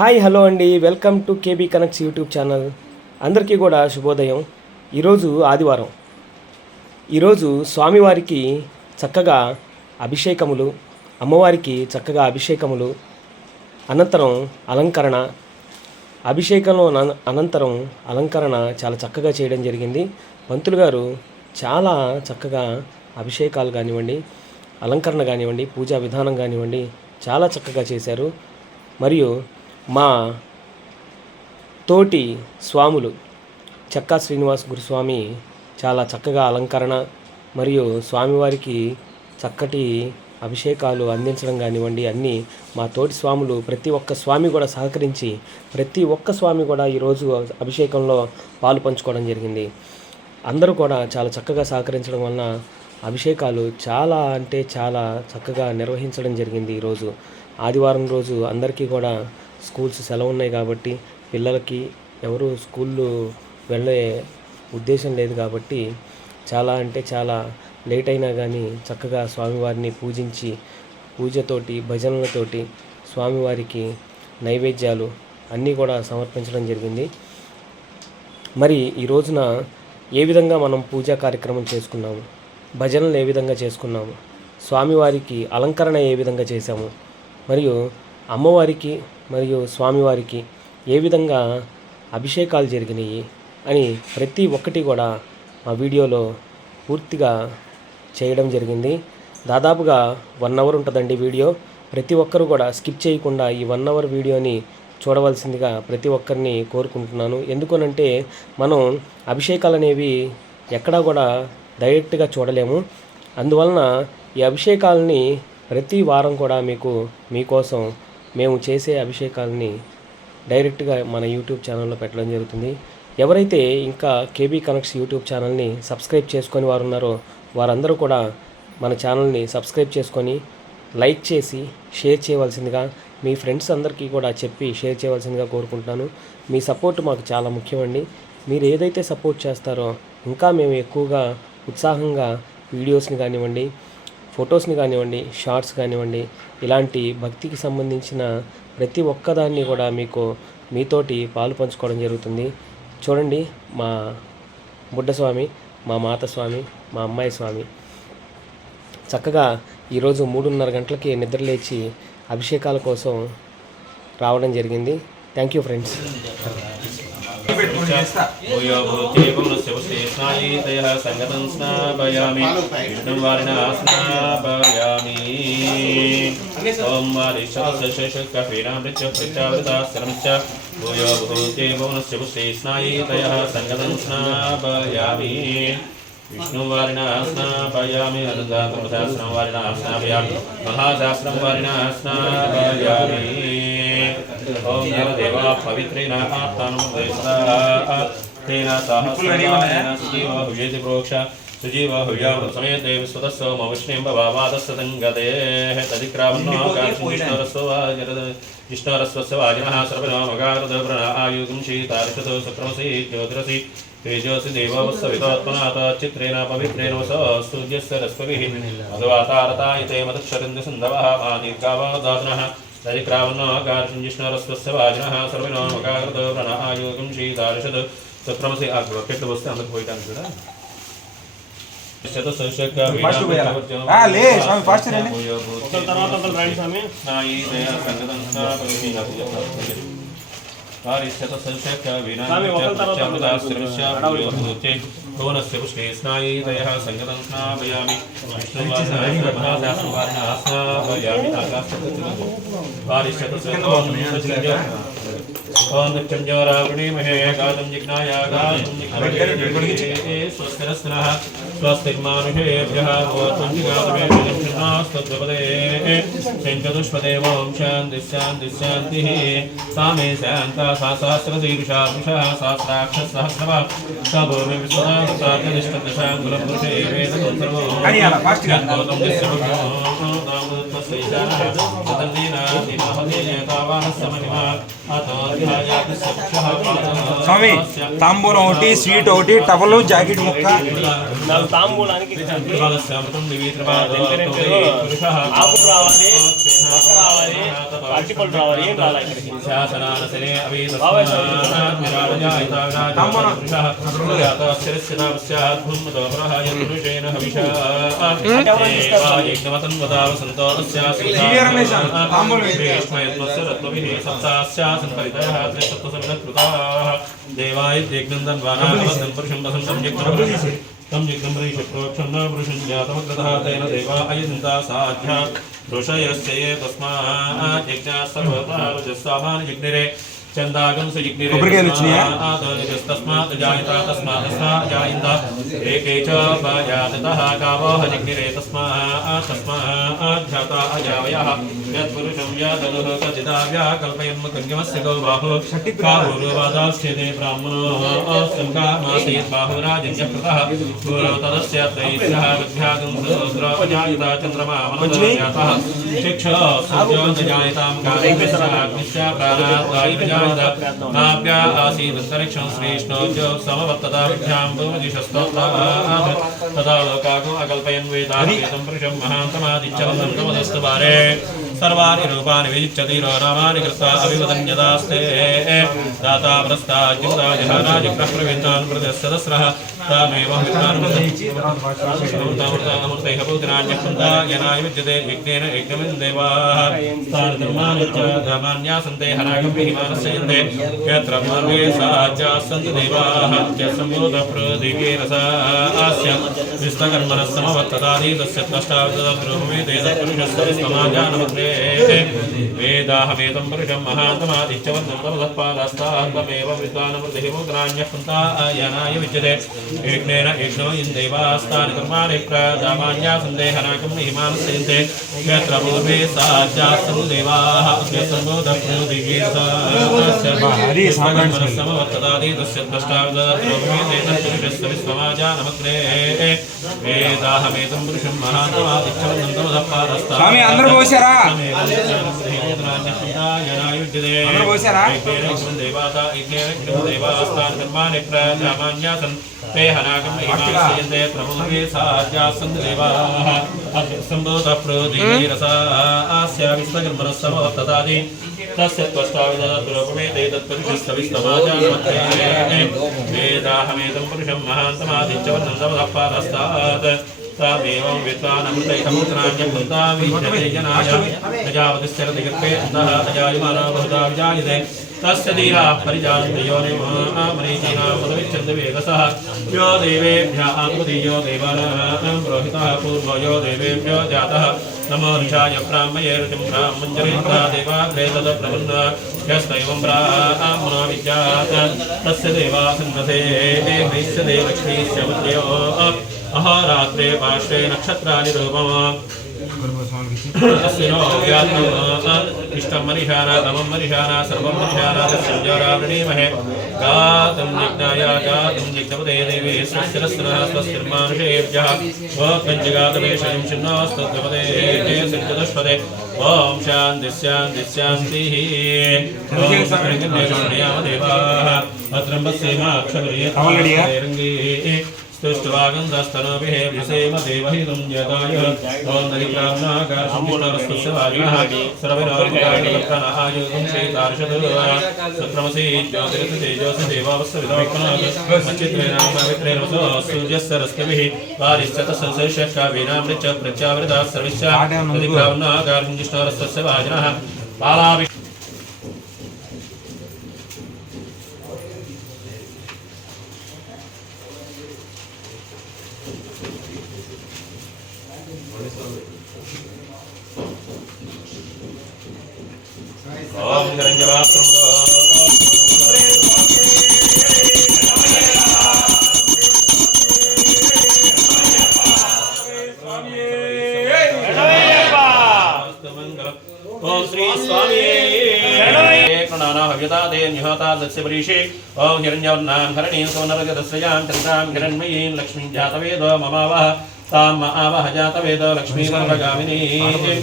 Hi hello అండి, welcome to KB connects YouTube channel. అందరికీ కూడా శుభోదయం. ఈరోజు ఆదివారం. ఈరోజు స్వామివారికి చక్కగా అభిషేకములు, అమ్మవారికి చక్కగా అభిషేకములు, అనంతరం అలంకరణ, అభిషేకంలో అనంతరం అలంకరణ చాలా చక్కగా చేయడం జరిగింది. పంతులు గారు చాలా చక్కగా అభిషేకాలు కానివ్వండి, అలంకరణ కానివ్వండి, పూజా విధానం కానివ్వండి చాలా చక్కగా చేశారు. మరియు మా తోటి స్వాములు చెక్కా శ్రీనివాస్ గురుస్వామి చాలా చక్కగా అలంకరణ మరియు స్వామివారికి చక్కటి అభిషేకాలు అందించడం కానివ్వండి, అన్నీ మా తోటి స్వాములు ప్రతి ఒక్క స్వామి కూడా సహకరించి ప్రతి ఒక్క స్వామి కూడా ఈరోజు అభిషేకంలో పాలు పంచుకోవడం జరిగింది. అందరూ కూడా చాలా చక్కగా సహకరించడం వలన అభిషేకాలు చాలా అంటే చాలా చక్కగా నిర్వహించడం జరిగింది. ఈరోజు ఆదివారం రోజు అందరికీ కూడా స్కూల్స్ సెలవు ఉన్నాయి కాబట్టి పిల్లలకి ఎవరు స్కూళ్ళు వెళ్ళే ఉద్దేశం లేదు కాబట్టి చాలా అంటే చాలా లేట్ అయినా కానీ చక్కగా స్వామివారిని పూజించి పూజతోటి భజనలతోటి స్వామివారికి నైవేద్యాలు అన్నీ కూడా సమర్పించడం జరిగింది. మరి ఈ రోజున ఏ విధంగా మనం పూజా కార్యక్రమం చేసుకున్నాము, భజనలు ఏ విధంగా చేసుకున్నాము, స్వామివారికి అలంకరణ ఏ విధంగా చేశాము, మరియు అమ్మవారికి మరియు స్వామివారికి ఏ విధంగా అభిషేకాలు జరిగినాయి అని ప్రతి ఒక్కటి కూడా మా వీడియోలో పూర్తిగా చేయడం జరిగింది. దాదాపుగా 1 అవర్ ఉంటుందండి వీడియో. ప్రతి ఒక్కరు కూడా స్కిప్ చేయకుండా ఈ 1 అవర్ వీడియోని చూడవలసిందిగా ప్రతి ఒక్కరిని కోరుకుంటున్నాను. ఎందుకనంటే మనం అభిషేకాలు అనేవి ఎక్కడా కూడా డైరెక్ట్గా చూడలేము. అందువలన ఈ అభిషేకాలని ప్రతి వారం కూడా మీకోసం మేము చేసే అభిషేకాలని డైరెక్ట్గా మన యూట్యూబ్ ఛానల్లో పెట్టడం జరుగుతుంది. ఎవరైతే ఇంకా కేబీ కనెక్ట్స్ యూట్యూబ్ ఛానల్ని సబ్స్క్రైబ్ చేసుకొని వారు ఉన్నారో వారందరూ కూడా మన ఛానల్ని సబ్స్క్రైబ్ చేసుకొని లైక్ చేసి షేర్ చేయవలసిందిగా, మీ ఫ్రెండ్స్ అందరికీ కూడా చెప్పి షేర్ చేయవలసిందిగా కోరుకుంటున్నాను. మీ సపోర్ట్ మాకు చాలా ముఖ్యమండి. మీరు ఏదైతే సపోర్ట్ చేస్తారో ఇంకా మేము ఎక్కువగా ఉత్సాహంగా వీడియోస్ని కానివ్వండి, ఫొటోస్ని కానివ్వండి, షార్ట్స్ కానివ్వండి, ఇలాంటి భక్తికి సంబంధించిన ప్రతి ఒక్కదాన్ని కూడా మీతోటి పాలు పంచుకోవడం జరుగుతుంది. చూడండి, మా బుడ్డస్వామి, మా మాతస్వామి, మా అమ్మాయి స్వామి చక్కగా ఈరోజు 3:30 గంటలకి నిద్రలేచి అభిషేకాల కోసం రావడం జరిగింది. Thank you friends. సంగతం స్నాపయామి విష్ణువారిణ స్నాపయామి. ఓం వారిషేషకీనామృత్యవృతాశ్రమశ్చ భూయో భూతే భువనస్య పుష్టే స్నాయితయః సంగతం స్నాపయామి. విష్ణువారిణ స్నాపయామి. అనుదాసనం వారిణ స్నాపయామి. మహాశాస్త్రం వారిణ స్నాపయామి. ఓం దేవా పవిత్రేణ ఆప్తానం తేన సహస్రేణ సుజీవ హుయేతి ప్రోక్ష సుజీవ హుయా సమేతే విశ్వతస్సోమ విష్ణుం భవాదస్సతంగతే తదిక్రామన్నోకాశిష్ణోరస్వస్య వాజినః సర్వనో మగారదవ్రణ ఆయుగం శీతారిషతో సుక్రమసి జ్యోతిరసి తేజోసి దేవోత్సవితోత్మనాథ చిత్రేణ పవిత్రేణ సూర్యస్య రశ్మిభిః మధువాతారతాయితే మధుక్షరంది సింధవః మాదీర్ఘావదాతునః తదిక్రామన్నోకాశిష్ణోరస్వస్య వాజినః సర్వనో మగారదవ్రణ ఆయుగం శీతారిషతో సుక్రమసి. ఆ రొకెట్లు వస్తే అందుకు పోయటానికి కూడా భువనస్య పుష్టే స్నాయితయః సంగతం స్నాపయామి. ఓం నిత్యం జ్యోరావృణీమహే గాతం జిజ్ఞాయాగాతం స్వస్తిరస్నః స్వస్తిర్మానుషేభ్యః భూత్వం జిగాతమేస్తద్వపదే శంచతుష్పదే. ఓం శాంతిః శాంతిః శాంతిః. సా మే శాంతా సా సహస్రశీర్షా పురుషः సహస్రాక్షసహస్రవ స భూమి విశ్వదాసార్గనిష్ఠదశాంగులం పురుషే వేదం సర్వో స్వామి తాంబూలం ఒకటి స్వీట్ ఒకటి టవలు జాకెట్ ముక్క తాంబూలానికి ఆకులు రావాలి, మొక్క రావాలి, అరటిపళ్ళు రావాలి, ఏం రావాలి ఇక్కడికి. तं यज्ञं प्रोक्षन्न पुरुषं जातमग्रतः तेन देवा अयन्ता साध्या ऋषयस्य ये तस्मात् यज्ञाः सर्वथा यज्ञिरे चंदागम से यज्ञिरे तस्मात् जायता तस्मात् जायन्त एके च जाततः गावः यज्ञिरे तस्मात् ध्याता अजावयः यत्पुरुषं यदनुः तदिदाव्या कल्पयन् कन्यमस्य गौबाहो काहुर्वादास्यते ब्राह्मणो संकामासीत् बाहुराजन्यकृतः पूर्व तदस्य त्रैस्यः विद्यागं रुद्रजायता चन्द्रमा मनोजातः शिक्षा सूर्योदयायतां कालेकस्याग्निस्य प्राणात् नाभ्या आसीदन्तरिक्षं श्रेष्ठो जो समवर्तताभ्यां भूमदिशस्तोत्रात् तदा लोकागो अकल्पयन् वेदावेदं पुरुषं महान्तमादित्यवदं तमदस्तु वारे सर्वाणि रूपाणि विजिच्यति नामानि कृत्वा अभिवदन्यदास्ते दाता प्रस्ताज्युक्ताजहाराजिग्रहप्रविन्दान् प्रदस्सदस्रः तामेव विद्वानमृतैः भूतनान्यः विद्यते विघ्नेन यज्ञमिन् देवाः तानि धर्माणि च धर्मान्यासन्ते हरागं विहिमानस्य यन्ते यत्र मार्गे साज्यास्सन्ति देवाः च सम्भूतप्रदिगे रसास्य विस्तकर्मणः समवर्ततादि तस्य त्वष्टावतद्ब्रह्मे तेजपुरुषस्य समाजानमग्रे वेदाहमेतं पुरुषं महान्तमादित्यवन्दं तमदत्पादास्तात्तमेव विद्वानमृतिः भूतनान्यः पन्थायनाय विद्यते यज्ञेन यज्ञो इन्द्रेवास्तानि कर्माणि प्रदामान्यासन्ते हनाकं निहिमानस्यन्ते यत्र पूर्वे साज्यास्सन्ति देवाः समवर्ततादि तस्य द्रष्टावतद्ब्रह्मे विश्वमाजानमग्रे वेदाहमेतं पुरुषं महान्तमादित्यवन्दं तमदत्पादास्तात् స్వామి అందరూ పోసారా वेदाहमेतं पुरुषं महान्तमादित्यवन्दं तमदत्पादास्तात् तामेवं विद्वानमृतैकमुत्राण्यभूता विद्यते जनाय प्रजापतिश्चरति अन्तः अजायमानो बहुधा विजायते तस्य धीराः परिजायन्ते योनिमरीचीनामुदविच्छन्ति वेदसः यो देवेभ्यः आत्मदीयो देवानां पुरोहितः पूर्वो यो देवेभ्यो जातः नमो ऋषाय ब्राह्मये ऋतिं ब्राह्मञ्जरिन्द्रा देवाग्रे तदप्रबन्ध यस्दैवं ब्राह्मणो विद्यात् तस्य देवासन्नते वैश्यते लक्ष्मीश्च बुद्धयो अहोरात्रे पार्श्वे नक्षत्राणि रूपम् इष्टं मनिषाना तमं मनिषाना सर्वं मनिषाना तस्योरावृणीमहे गातं यज्ञाय गातं यज्ञपते देवी स्वस्तिरस्त्रः स्वस्तिर्मानुषेभ्यः वोकञ्जगातमेषं शिन्नोस्तुद्गपते सिद्धदुष्पदे ॐ शान्तिः शान्तिः शान्तिः देवाः भद्रं पश्येमाक्षरङ्गे स्तुष्टवागन्धस्तनभिः विषेम देवहितं जगाय ॐ नलिकाम्नाकारसंयुक्तवस्तुस्यवाजिनः सर्वविनायकलक्षणः आयुधं श्रीतार्षद सत्रमसि ज्योतिरतितेजोसि देवावस्सविदविक्नाथ मच्चित्रेण पवित्रेण वसो सूर्यस्य रश्मिभिः पारिश्चतसंशयस्य काव्येनामृच प्रत्यावृताः सर्वस्य नलिकाम्नाकारसंयुक्तवस्तुस्य वाजिनः बालाभि ओम निरंजनात्रम ओम श्री स्वामी नाना हव्यता दे निहता दस्य परीषे ओम हिरण्यवर्णां हरणीं सोनरजतस्रजां चन्द्रां हिरण्मयीं लक्ष्मीं जातवेद ममावः ताम आवहजातवेदो लक्ष्मीवरगामिनी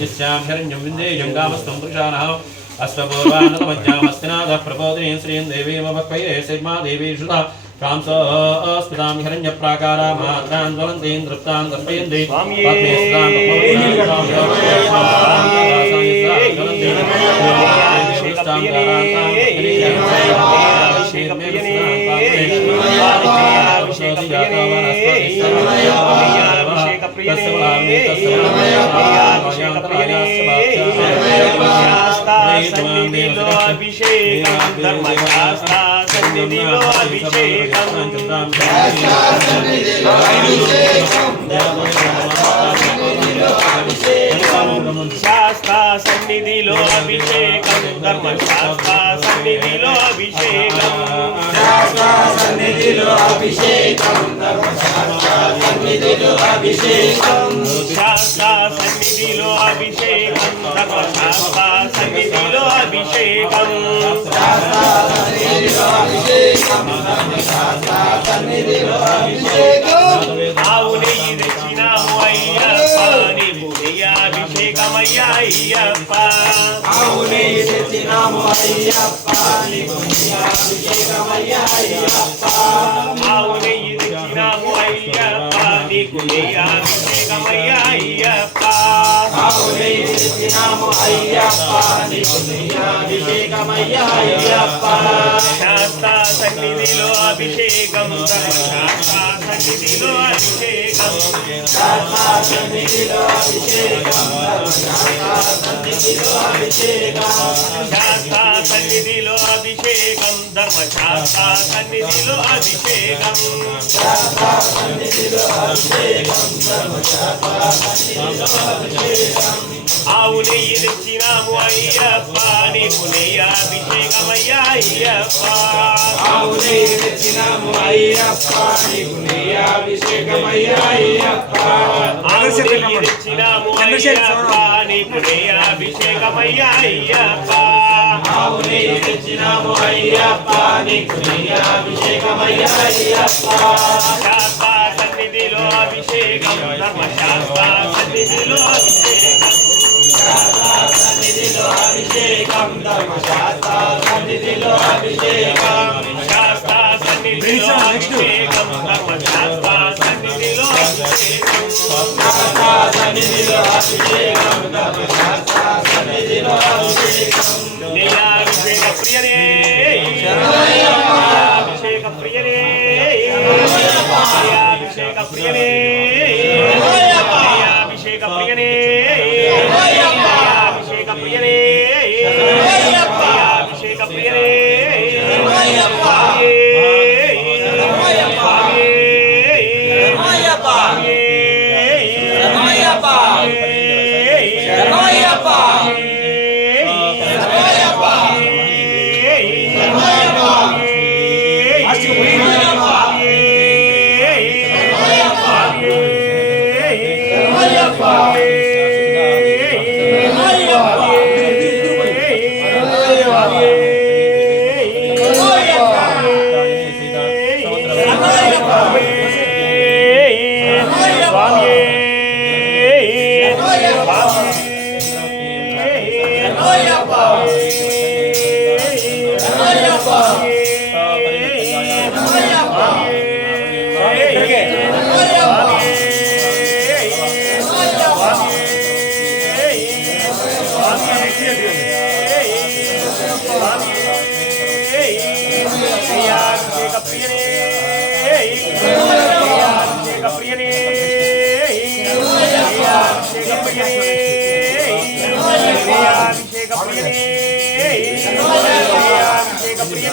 यस्यां हिरण्यं विन्देयं गामस्तं पुरुषाणाम् अश्वपूर्वानतमज्ञामस्तिनादः प्रबोधिनीं श्रीं देवीमवक्वये सिद्मा देवी श्रुता कांसोऽस्मितां हिरण्यप्राकारा मात्रां ज्वलन्तीं दृप्तां दर्शयन्ति శాస్త్ర సన్నిధిలో అభిషేకం ధర్మశాస్త్ర సన్నిధిలో అభిషేకం శాస్త్ర సన్నిధిలో అభిషేకం ధర్మశాస్త్ర సన్నిధిలో అభిషేకం శాస్త్ర సన్నిధిలో అభిషేకం ధర్మశాస్త్ర సన్నిధిలో అభిషేకం శాస్త్ర సన్నిధిలో అభిషేకం ధర్మశాస్త్ర సన్నిధిలో అభిషేకం ఆవు నెయ్యి తెచ్చినాము అయ్యప్ప నీవు అభిషేకమయ్యా అయ్యప్ప ఆవు నెయ్యి తెచ్చినాము అయ్యప్ప నీవు అభిషేకమయ్యా అయ్యప్ప ఆవు నెయ్యి తెచ్చినాము అయ్యప్ప నీకు అభిషేకమయ్యా అయ్యప్ప ఆవు నెయ్యి తెచ్చినాము అయ్యప్ప నీకు అభిషేకమయ్యా అయ్యప్ప శాస్త్ర సన్నిధిలో అభిషేకం ధర్మశాస్త్ర సన్నిధిలో అభిషేకం శాస్త్ర సన్నిధిలో అభిషేకం శాస్త్ర సన్నిధిలో అభిషేకం ధర్మశాస్త్ర సన్నిధిలో అభిషేకం శాస్త్ర సన్నిధిలో అభిషేకం ధర్మశాస్త్ర సన్నిధిలో అభిషేకం ఆవు నెయ్యి తెచ్చినాము అయ్యప్ప నీకు అభిషేకమయ్యా అయ్యప్ప ఆవు నెయ్యి తెచ్చినాము అయ్యప్ప నీకు అభిషేకమయ్యా అయ్యప్ప ఆవు నెయ్యి తెచ్చినాము అయ్యప్ప నీకు అభిషేకమయ్యా అయ్యప్ప ఆవు నెయ్యి తెచ్చినాము అయ్యప్ప నీకు అభిషేకమయ్యా అయ్యప్ప శాస్త్ర సన్నిధిలో అభిషేకం ధర్మశాస్త్ర సన్నిధిలో అభిషేకం శాస్త్ర సన్నిధిలో అభిషేకం ధర్మశాస్త్ర సన్నిధిలో అభిషేకం శాస్త్ర సన్నిధిలో అభిషేకం ధర్మశాస్త్ర సన్నిధిలో అభిషేకం శాస్త్ర సన్నిధిలో అభిషేకం ధర్మశాస్త్ర సన్నిధిలో అభిషేకం నీయాభిషేక ప్రియనే నీయాభిషేక ప్రియనే నీయాభిషేక ప్రియనే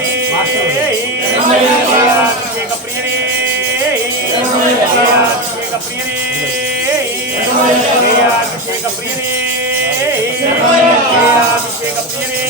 నీయాభిషేక ప్రియనే అభిషేక ప్రియనే అభిషేక ప్రియనే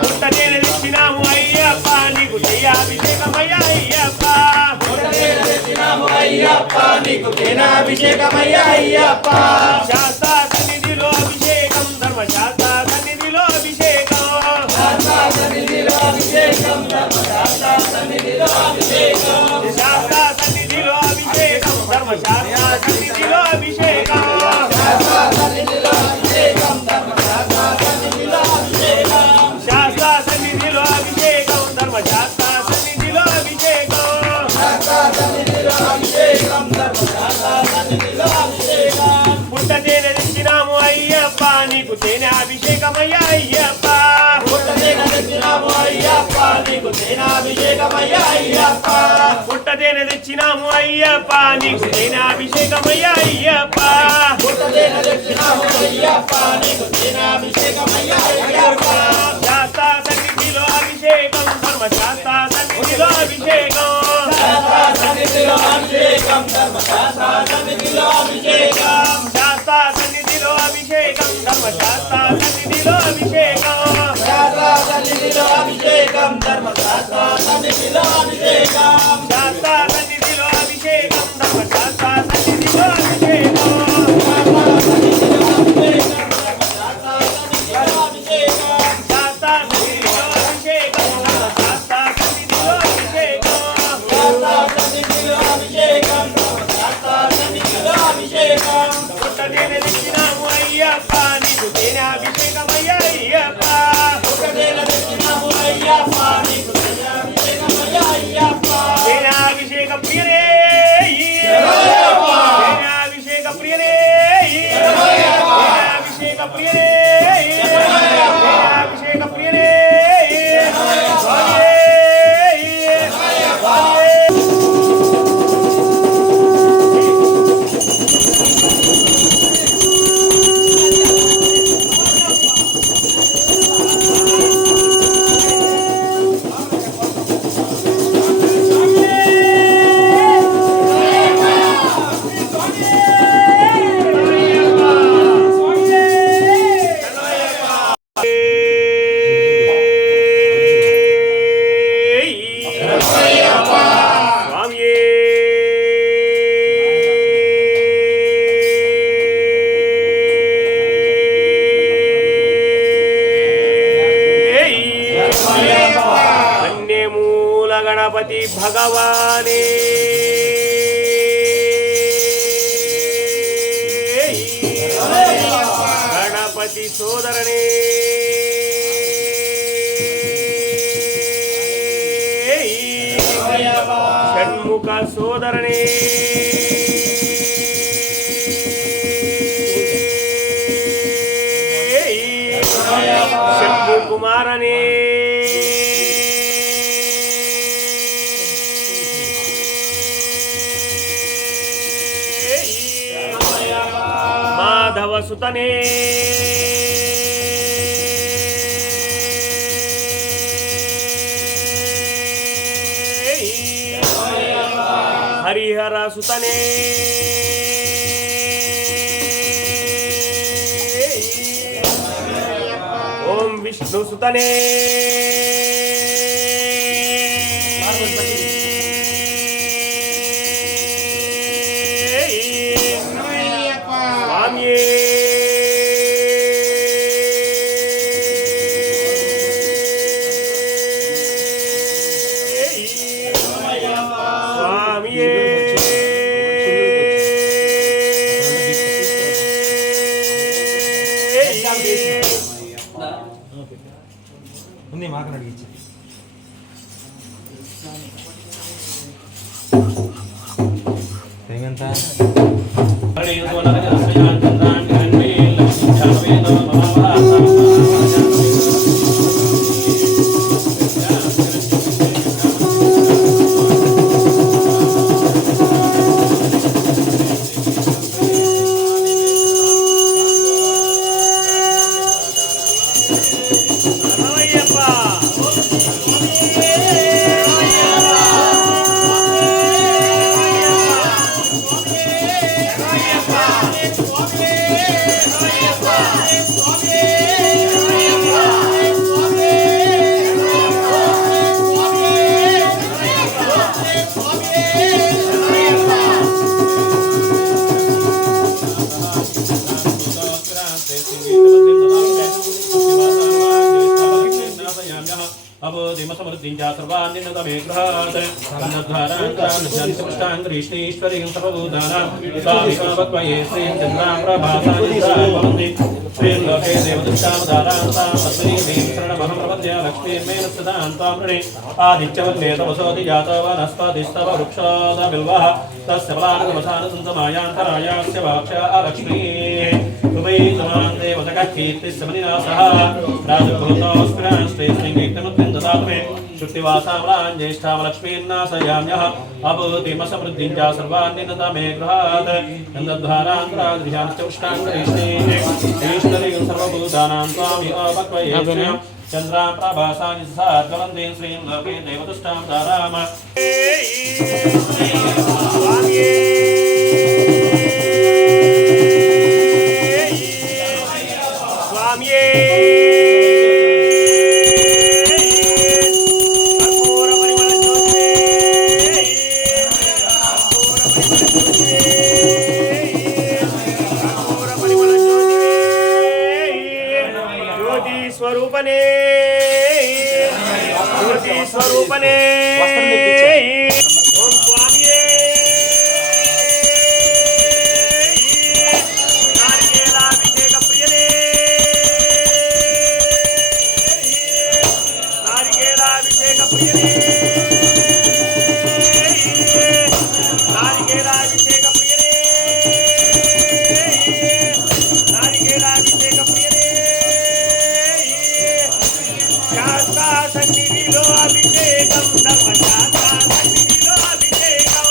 పుట్టతేనె తెచ్చినాము అయ్యప్ప నీకు తేయాభిషేకమయ్యా అయ్యప్ప శాస్త్ర సన్నిధిలో అభిషేకం ధర్మశాస్త్ర సన్నిధిలో అభిషేకం శాస్త్ర సన్నిధిలో అభిషేకం ధర్మశాస్త్ర సన్నిధిలో అభిషేకం శాస్త్ర సన్నిధిలో అభిషేకం ధర్మశాస్త్ర సన్నిధిలో అభిషేకం పుట్టతేనె తెచ్చినాము అయ్యప్ప నీకు తేనె అభిషేకమయ్యా అయ్యప్ప పుట్టతేనె తెచ్చినాము అయ్యప్ప నీకు తేనె అభిషేకమయ్యా అయ్యప్ప పుట్టతేనె తెచ్చినాము అయ్యప్ప నీకు తేనె అభిషేకమయ్యా అయ్యప్ప పుట్టతేనె తెచ్చినాము అయ్యప్ప నీకు తేనె అభిషేకమయ్యా అయ్యప్ప శాస్త్ర సన్నిధిలో అభిషేకం ధర్మశాస్త్ర సన్నిధిలో అభిషేకం శాస్త్ర సన్నిధిలో అభిషేకం ధర్మశాస్త్ర సన్నిధిలో అభిషేకం శాస్త్ర సన్నిధిలో అభిషేకం ధర్మశాస్త్ర సన్నిధిలో అభిషేకం శాస్త్ర సన్నిధిలో అభిషేకం ధర్మశాస్త్ర సన్నిధిలో అభిషేకం శాస్త్ర సన్నిధిలో అభిషేకం ధర్మశాస్త్ర సన్నిధిలో అభిషేకం పుట్టతేనె తెచ్చినాము అయ్యప్ప నీకు తేనె అభిషేకమయ్యా అయ్యప్ప పుట్టతేనె తెచ్చినాము అయ్యప్ప నీకు తేనె అభిషేకమయ్యా అయ్యప్ప తేనె అభిషేక ప్రియనే తేనె అభిషేక ప్రియనే తేనె అభిషేక ప్రియనే తేనె అభిషేక ప్రియనే గణపతి భగవానే గణపతి సోదరనే షణ్ముఖ సోదరనే శంభు కుమారనే మాధవ సుతనే హరిహర సుతనే ఓం విష్ణు సుతనే స్వామియే స్వామియే ఉంది మాకు అడిగించి ఏమెంత Swami अवधिमसमृद्धिञ्चा सर्वान्निन्नतमे गृहात् कन्नद्वाराङ्कान्नश्रीष्णीश्वरीं सर्वभूतानां स्वामिकावत्वये श्रीं चन्द्रां प्रभासानि भवन्ति श्रीर्लोके देवदुष्टावतारान्तां पद्मिनीं शरणमहं प्रपद्य लक्ष्मीर्मे नक्षतां त्वां वृणे आदित्यवन्मे तपसोऽधि जातो वनस्पतिस्तव वृक्षोदबिल्वः तस्य फलानुगमसानसन्तमायान्तरायास्य वाक्ष्या अलक्ष्मीः उपैतमान् देवतकः कीर्तिस्समनिना सह राजभूतोऽस्मिरांस्ते श्रीकीर्तमुद्धिं ददातु मे शुक्तिवासामलां ज्येष्ठामलक्ष्मीर्नाशयाम्यः अभूतिमसमृद्धिं च सर्वान्निन्नतमे गृहात् नन्दद्वारान्तराद्रियाश्चौष्टाङ्गरीष्णीः ईश्वरीं सर्वभूतानां स्वामि अपक्वये श्रियं चन्द्रां प्रभासानि सार्गवन्तीं श्रीं लोके देवदुष्टां दाराम स्वरूपने ज्योति स्वरूपने ओम स्वामिये नारिकेलाभिषेक प्रियने नारिकेलाभिषेक प्रियने नारिकेलाभिषेक प्रियने नारिकेलाभिषेक प्रियने सन्निधिलो अभिषेकं धर्मशास्त्रा सन्निधिलो अभिषेकं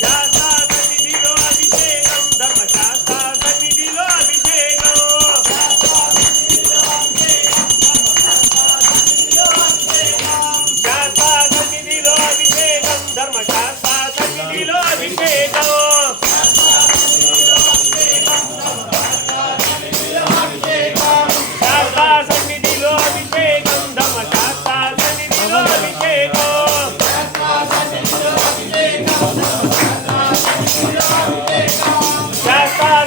शास्त्रा सन्निधिलो अभिषेकं धर्मशास्त्रा सन्निधिलो अभिषेकं शास्त्रा सन्निधिलो अभिषेकं धर्मशास्त्रा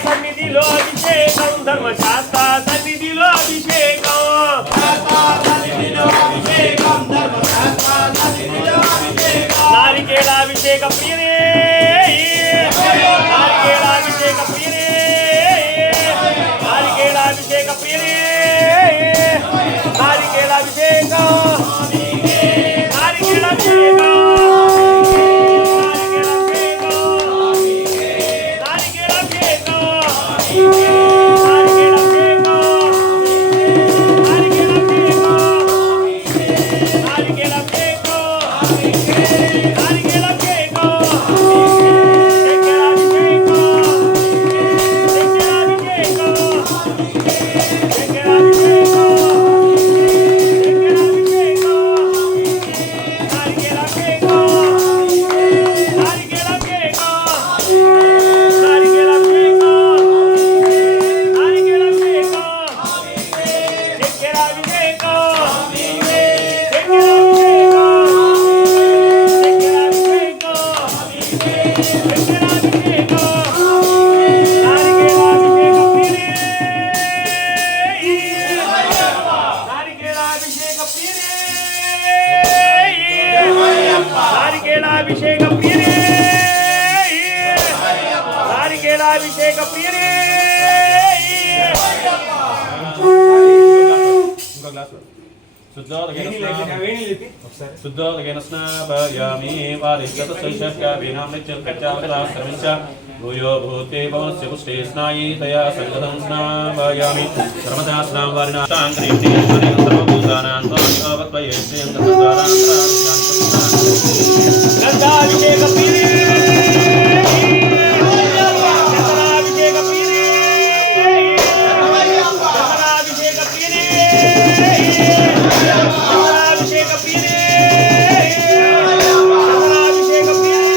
सन्निधिलो अभिषेकं धर्मशास्त्रा सन्निधिलो अभिषेकं नारिकेलाभिषेक प्रियने नारिकेलाभिषेक प्रियने नारिकेलाभिषेक प्रियने नारिकेलाभिषेक नारिकेलाभिषेक नारिकेलाभिषेक प्रियने नारिकेलाभिषेक प्रियने शुद्धोदकेन स्नापयामि वारिष्ठतस्यैषत्कावीनामृत्यर्कच्चावदाश्रमिश्च भूयो भूते भवनस्य पुष्टे स्नायितया सङ्गतं स्नापयामि सर्वदा स्नावारिणा शाङ्करीष्णीश्वरीं सर्वभूतानां त्वामिवत्वये श्रियं गन्धाभिषेक प्रियने चन्द्राभिषेक प्रियने चन्द्राभिषेक प्रियने चन्द्राभिषेक प्रियने चन्द्राभिषेक प्रियने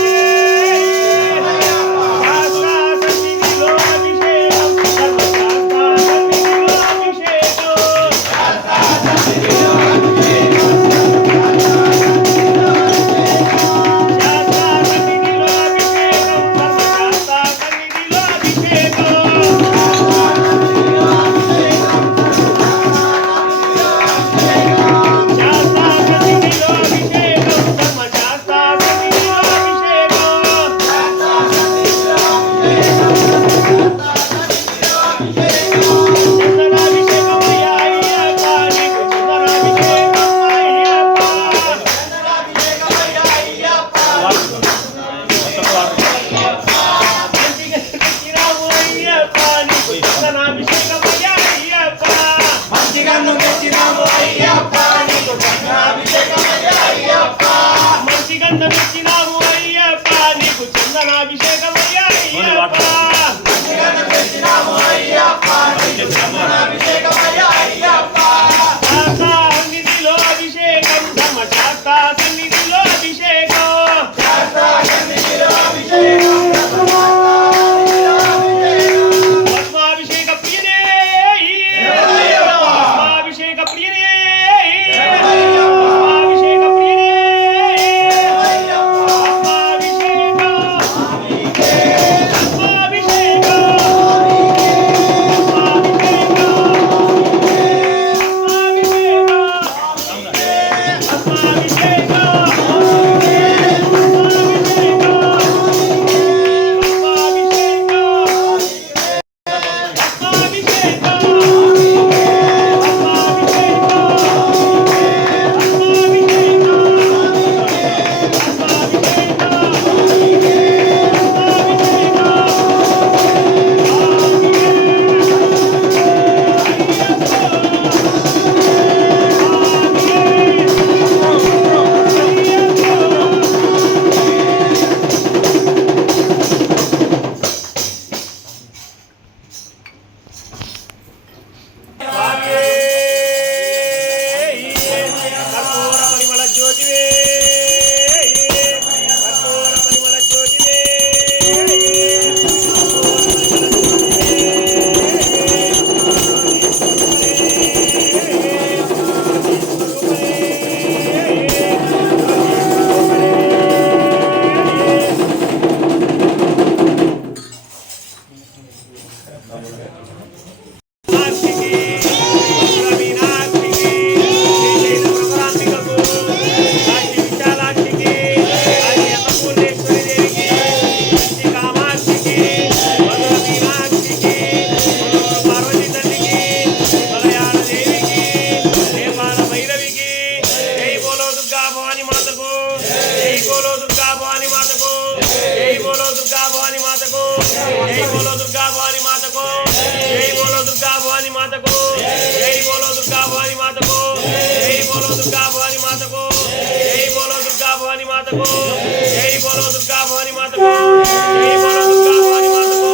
జై బోలో దుర్గా భవాని మాతకు జై బోలో దుర్గా భవాని మాతకు జై బోలో దుర్గా భవాని మాతకు జై బోలో దుర్గా భవాని మాతకు జై బోలో దుర్గా భవాని మాతకు జై బోలో దుర్గా భవాని మాతకు జై బోలో దుర్గా భవాని మాతకు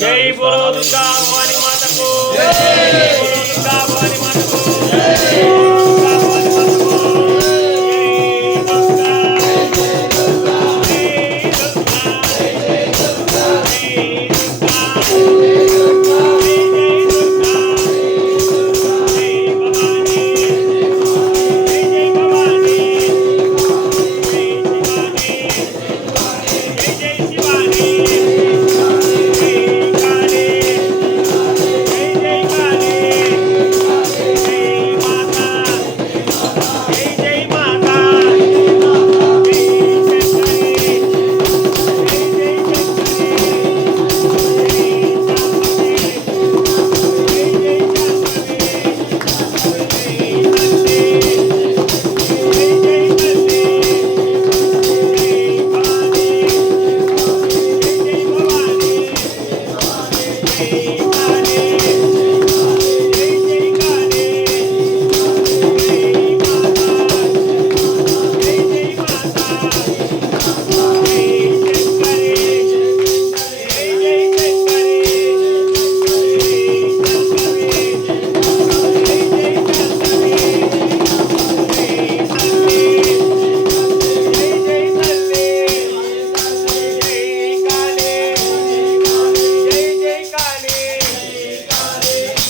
जय बोलो दुर्गा भवानी माता को जय बोलो दुर्गा भवानी माता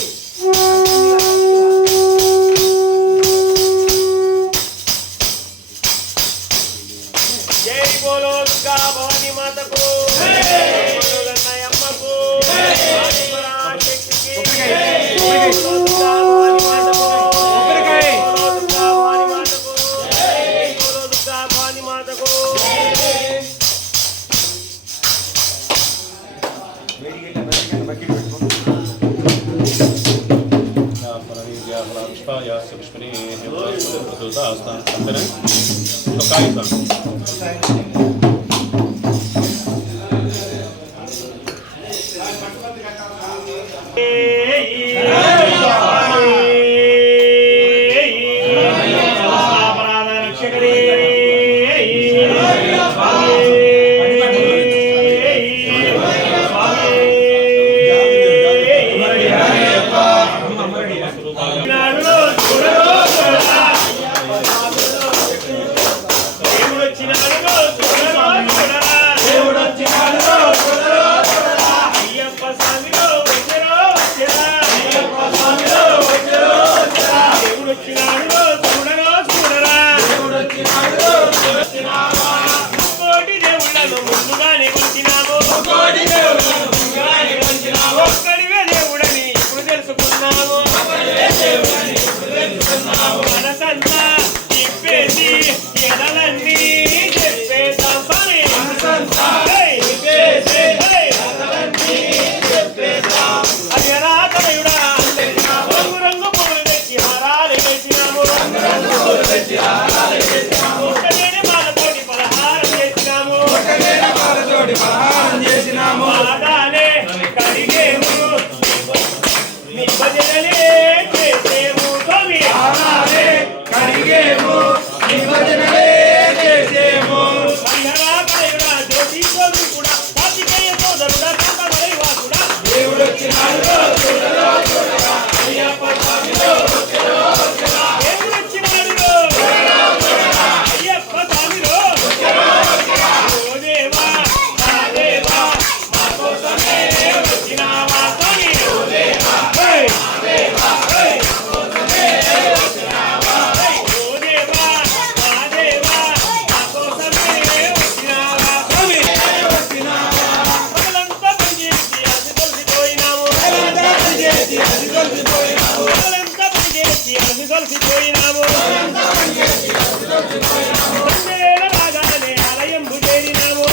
को जय दुर्गा भवानी माता को చేరినాము సందేల రాగానే ఆలయంబు చేరినాము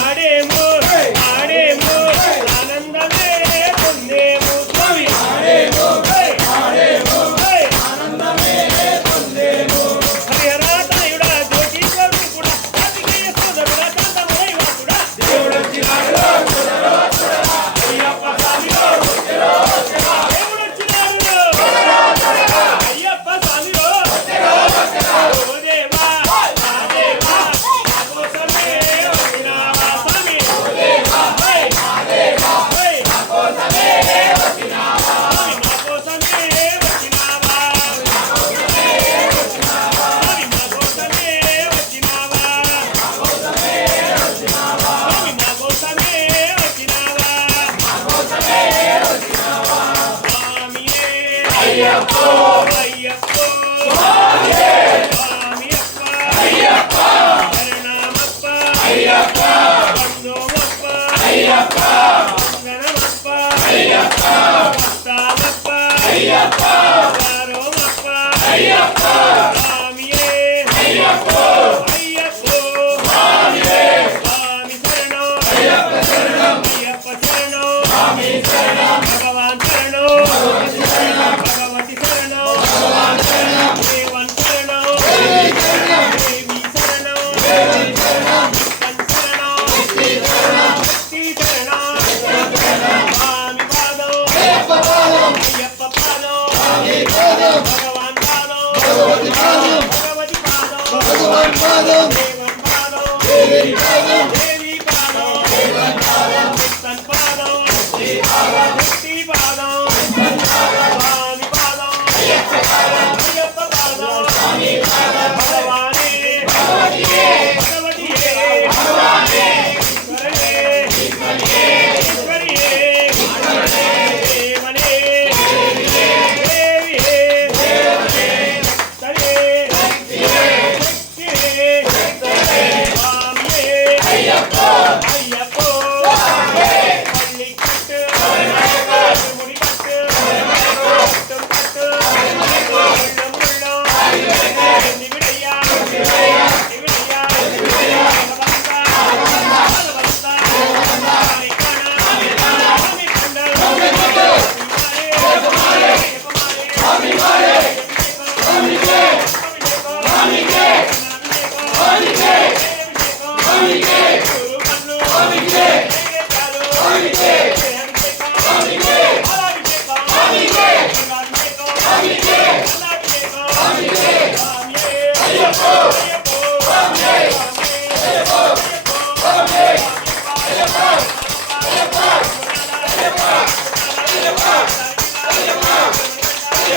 ఆడేము ఆడేము ఆనందమే పొందేము స్వామి హరిహరాతనయుడా జ్యోతి స్వరూపుడా కార్తికేయ సోదరుడా కాంతమయ వాసుడా దేవుడొచ్చినాడు అయ్యప్ప స్వామియో దేవుడొచ్చినాడు అయ్యప్ప స్వామియో ఓ దేవా మా దేవా మా కోసమే వచ్చినావా స్వామి ఓ దేవా మా దేవా మా కోసమే వచ్చినావా స్వామి మా కోసమే వచ్చినావా స్వామి మా కోసమే వచ్చినావా స్వామి మా కోసమే వచ్చినావా స్వామియే అయ్యప్పో అయ్యప్పో స్వామియప్ప అయ్యప్ప శరణమప్ప అయ్యప్ప వందోమప్ప అయ్యప్ప వందనమప్ప అయ్యప్ప వస్తామప్ప అయ్యప్ప వారోమప్ప అయ్యప్ప స్వామియే అయ్యప్పో అయ్యప్పో స్వామియే స్వామి శరణం అయ్యప్ప శరణం అయ్యప్ప శరణం స్వామి శరణం భగవాన్ శరణం భగవతి శరణం భగవతి శరణం భగవాన్ శరణం దేవన్ శరణం దేవి శరణం దేవి శరణం దేవి శరణం నిత్యం శరణం నిత్య శరణం నిత్య శరణం స్వామి పాదం అయ్యప్ప పాదం అయ్యప్ప పాదం స్వామి పాదం భగవాన్ పాదం భగవతి పాదం భగవతి పాదం భగవాన్ పాదం దేవన్ పాదం దేవి పాదం దేవి పాదం దేవన్ పాదం నిత్యం పాదం నిత్య పాదం నిత్య పాదం స్వామి పాదం అయ్యప్ప పాదం అయ్యప్ప పాదం స్వామి పాదం భగవానే భగవతియే భగవతియే భగవానే ఈశ్వరనే ఈశ్వరియే ఈశ్వరియే ఈశ్వరనే దేవనే దేవియే దేవియే దేవనే శక్తయే శక్తియే శక్తియే శక్తయే స్వామియే అయ్యప్ప అయ్యప్పో స్వామియే పల్లి కట్టు ముడి కట్టు కట్టు కట్టు ముళ్ళం ముళ్ళం నివిడయ్యా నివిడయ్యా నివిడయ్యా భగవంతా భగవంతా హరికణ స్వామి కొండలు కుమారే కుమారే స్వామికే స్వామికే స్వామికే స్వామికే గురు కన్ను స్వామికే చాలు స్వామికే స్వామికే అలాభిషేకం స్వామికే స్వామికే అలాభిషేకం స్వామికే స్వామియే అయ్యప్పో అయ్యప్పో స్వామియే అయ్యప్పో స్వామియే అయ్యప్ప అయ్యప్ప అయ్యప్ప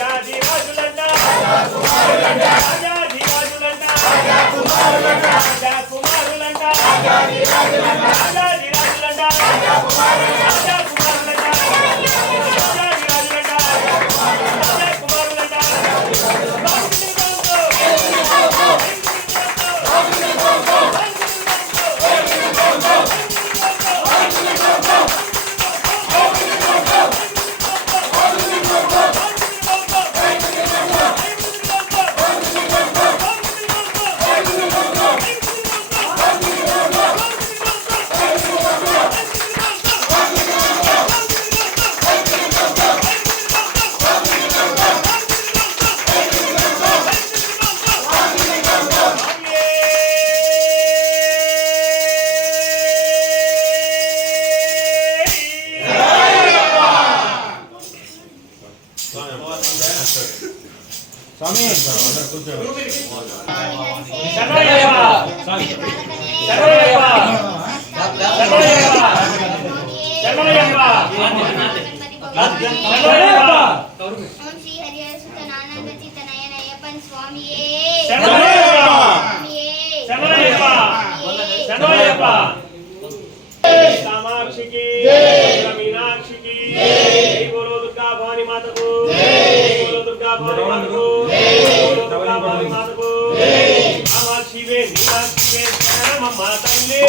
రాజుల రాజాధిరాజులంట రాజకుమారులంట రాజాధిరాజులంట రాజాకుమారులంట స్వామి కామాక్షికి మీనాక్షికి జై బోలో దుర్గా భవాని మాతకు జై బోలో దుర్గా భవాని మాతకు జై బోలో దుర్గా భవాని మాతకు కామాక్షివే మీనాక్షివే శరణమమ్మ తల్లి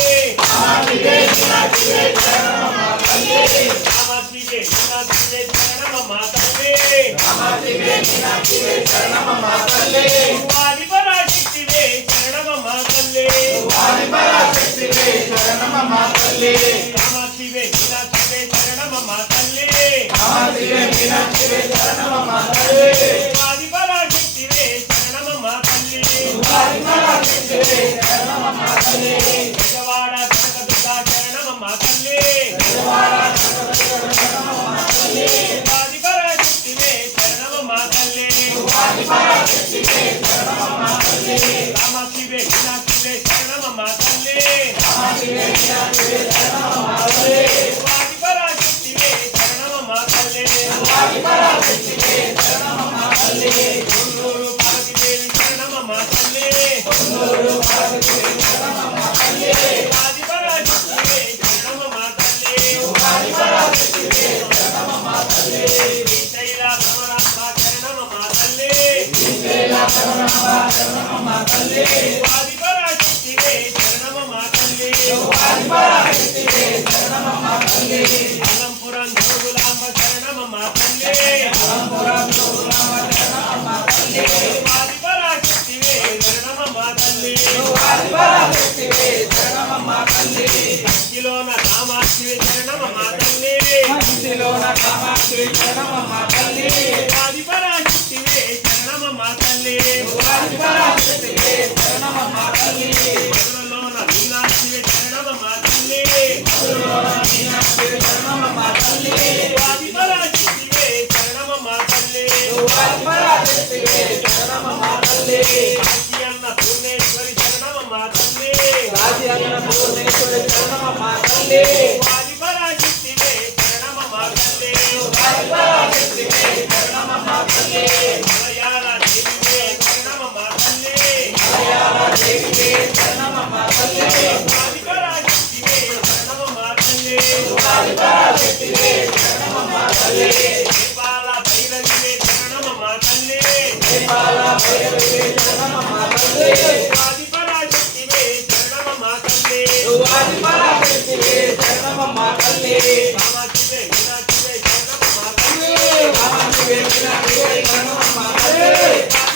కామాక్షివే మీనాక్షివే శరణమమ్మ తల్లి కామాక్షివే మీనాక్షివే శరణమమ్మ తల్లి కామాక్షివే మీనాక్షివే శరణమమ్మ తల్లి వారి పరాశక్తివే శరణమమ్మ తల్లి వారి పరాశక్తివే శరణమమ్మ తల్లి కామాక్షివే మీనాక్షివే శరణమమ్మ తల్లి కామాక్షివే మీనాక్షివే శరణమమ్మ తల్లి వారి పరాశక్తివే శరణమమ్మ తల్లి వారి పరాశక్తివే శరణమమ్మ తల్లి విజయవాడ కనకదుర్గా శరణమమ్మ తల్లి విజయవాడ కనకదుర్గా శరణమమ్మ తల్లి వారి పరాశక్తివే శరణమమ్మ తల్లి వారి పరాశక్తివే శరణమమ్మ తల్లి కామాక్షివే మీనాక్షివే శరణమమ్మ తల్లి కామాక్షివే మీనాక్షివే శరణమమ్మ తల్లి వారి పరాశక్తివే శరణమమ్మ తల్లి వారి పరాశక్తివే శరణమమ్మ తల్లి కొల్లూరు పార్వతీదేవి శరణమమ్మ తల్లి కొల్లూరు పార్వతీదేవి శరణమమ్మ తల్లి వారి పరాశక్తివే శరణమమ్మ తల్లి వారి పరాశక్తివే శరణమమ్మ తల్లి శ్రీశైల భ్రమరాంబ శరణమమ్మ తల్లి శ్రీశైల భ్రమరాంబ శరణమమ్మ తల్లి వారి పరాశక్తివే శరణమమ్మ తల్లి వారి పరాశక్తివే శరణమమ్మ తల్లి అలంపురం జోగులాంబ శరణమమ్మ తల్లి అలంపురం జోగులాంబ శరణమమ్మ తల్లి వారి పరాశక్తివే శరణమమ్మ తల్లి వారి పరాశక్తివే శరణమమ్మ తల్లి భక్తిలోన కామాక్షివే శరణమమ్మ తల్లి భక్తిలోన కామాక్షివే శరణమమ్మ తల్లి వారి పరాశక్తివే శరణమమ్మ తల్లి వారి పరాశక్తివే శరణమమ్మ తల్లి మధురలోన మీనాక్షివే శరణమమ్మ తల్లి మధురలోన మీనాక్షివే శరణమమ్మ తల్లి వారి పరాశక్తివే శరణమమ్మ తల్లి వారి పరాశక్తివే శరణమమ్మ తల్లి కాశీ అన్న పూర్ణేశ్వరి శరణమమ్మ తల్లి కాశీ అన్న పూర్ణేశ్వరి శరణమమ్మ తల్లి వారి పరాశక్తివే శరణమమ్మ తల్లి వారి పరాశక్తివే శరణమమ్మ తల్లి మలయాళ దేవివే శరణమమ్మ తల్లి మలయాళ దేవివే శరణమమ్మ తల్లి వారి పరాశక్తివే శరణమమ్మ తల్లి వారి పరాశక్తివే శరణమమ్మ తల్లి నేపాల భైరవివే శరణమమ్మ తల్లి నేపాల భైరవివే శరణమమ్మ తల్లి వారి పరాశక్తివే శరణమమ్మ తల్లి వారి పరాశక్తివే శరణమమ్మ తల్లి కామాక్షివే మీనాక్షివే శరణమమ్మ తల్లి కామాక్షివే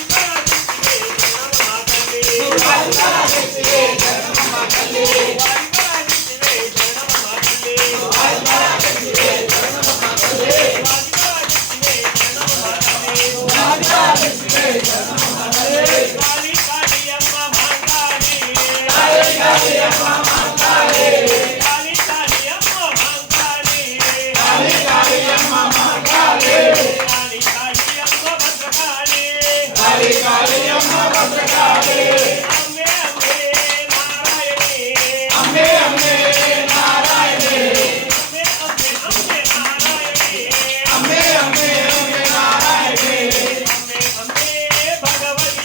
మీనాక్షివే శరణమమ్మ తల్లి వారి పరాశక్తివే శరణమమ్మ తల్లి వారి పరాశక్తివే శరణమమ్మ తల్లి వారి పరాశక్తివే శరణమమ్మ తల్లి వారి పరాశక్తివే శరణమమ్మ తల్లి వారి పరాశక్తివే శరణమమ్మ తల్లి కాళీ కాళీ అమ్మ మాంకాళి కాళీ కాళీ అమ్మ మాంకాళి కాళీ కాళీ అమ్మ మాంకాళి కాళీ కాళీ అమ్మ మాంకాళి కాళీ కాళీ అమ్మ భద్రకాళి కాళీ కాళీ అమ్మ భద్రకాళి అమ్మే అమ్మే నారాయణి అమ్మే అమ్మే నారాయణి అమ్మే అమ్మే అమ్మే నారాయణి అమ్మే అమ్మే అమ్మే నారాయణి అమ్మే అమ్మే భగవతి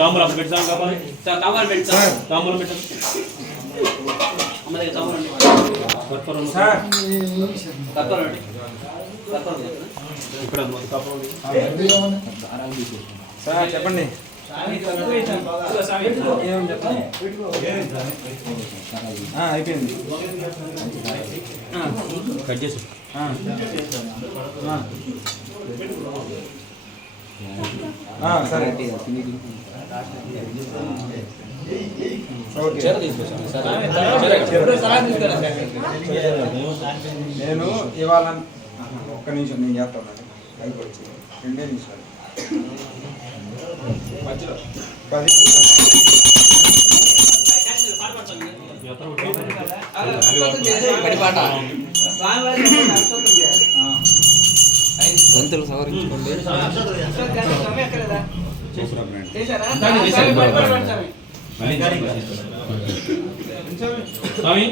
తాంబూలం అప్పుడు పెడతాం కావాలి తాంబూలం పెట్టండి కర్పూరం ఇక్కడ కర్పూరం సార్ చెప్పండి. అయిపోయింది. కట్ చేసి సరే నేను ఇవాళ ఒక్క నిమిషం నేను చేస్తాను. అయిపోవచ్చు 2 నిమిషాలు మధ్యలో 10 గంతులు సవరించుకోండి. స్వామి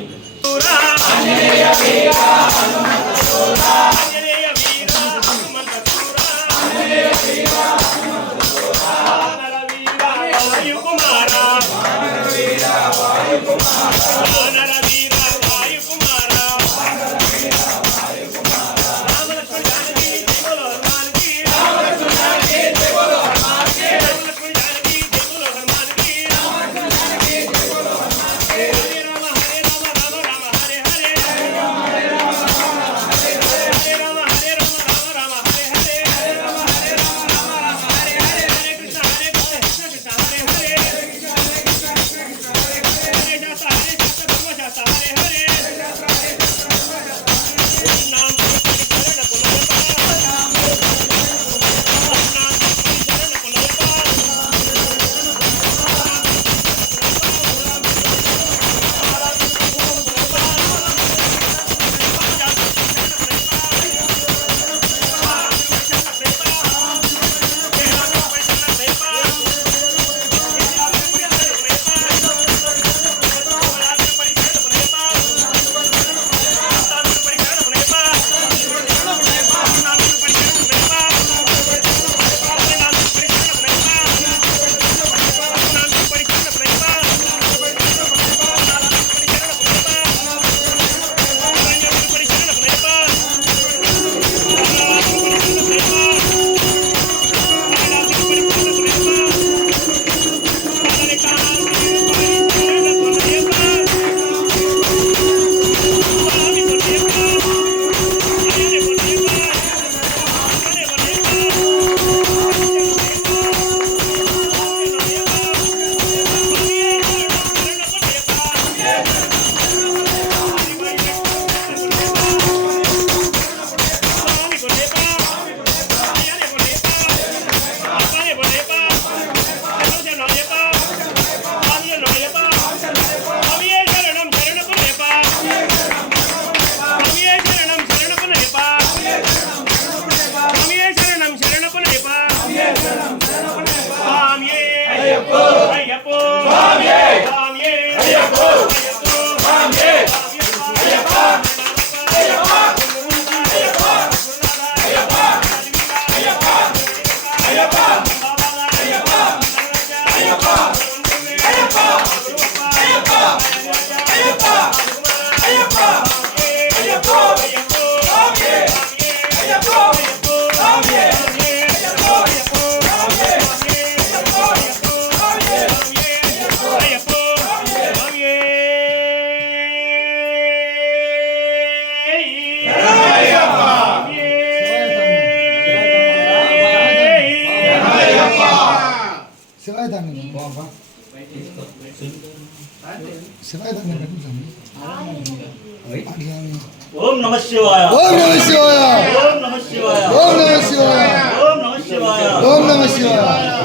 ఓం నమః శివాయ ఓం నమః శివాయ ఓం నమః శివాయ ఓం నమః శివాయ ఓం నమః శివాయ ఓం నమః శివాయ